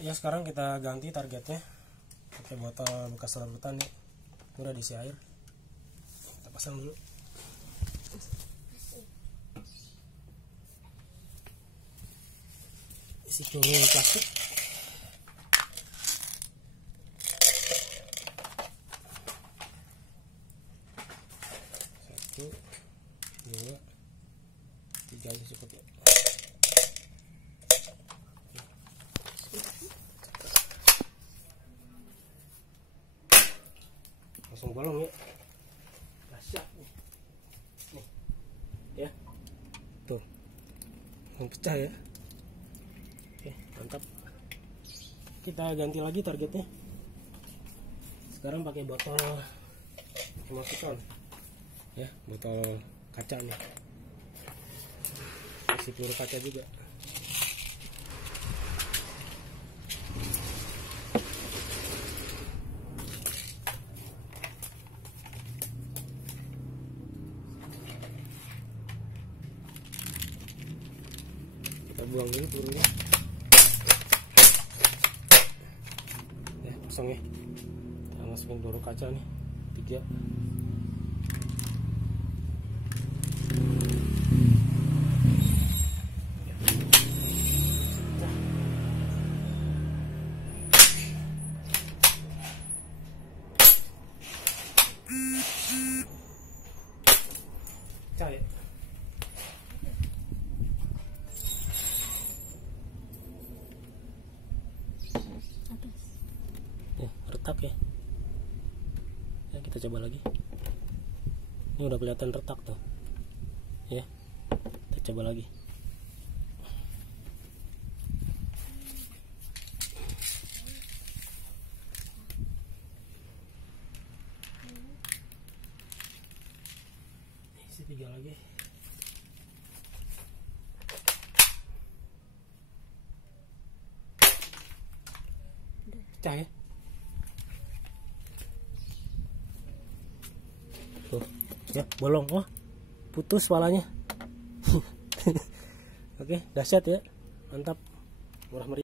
Ya sekarang kita ganti targetnya pakai botol bekas larutan nih, udah diisi air. Kita pasang dulu. Isi peluru plastik. Satu, dua, tiga aja cukup ya. Langsung bolong ya. Dahsyat nih. Nih. Ya. Tuh. Langsung pecah ya. Oke, mantap. Kita ganti lagi targetnya. Sekarang pakai botol emulsifikan. Ya, botol kaca nih. Isi peluru kaca juga. Kita buang dulu pelurunya. Ya, kosong ya. Kita masukin peluru kaca nih. 3. Pecah ya. Ya, retak ya. Ya, kita coba lagi. Ini udah kelihatan retak tuh. Ya. Kita coba lagi. Isi 3 lagi. Pecah ya. Tuh, ya bolong. Oh, putus palanya. Oke, dahsyat ya. Mantap. Murah meriah.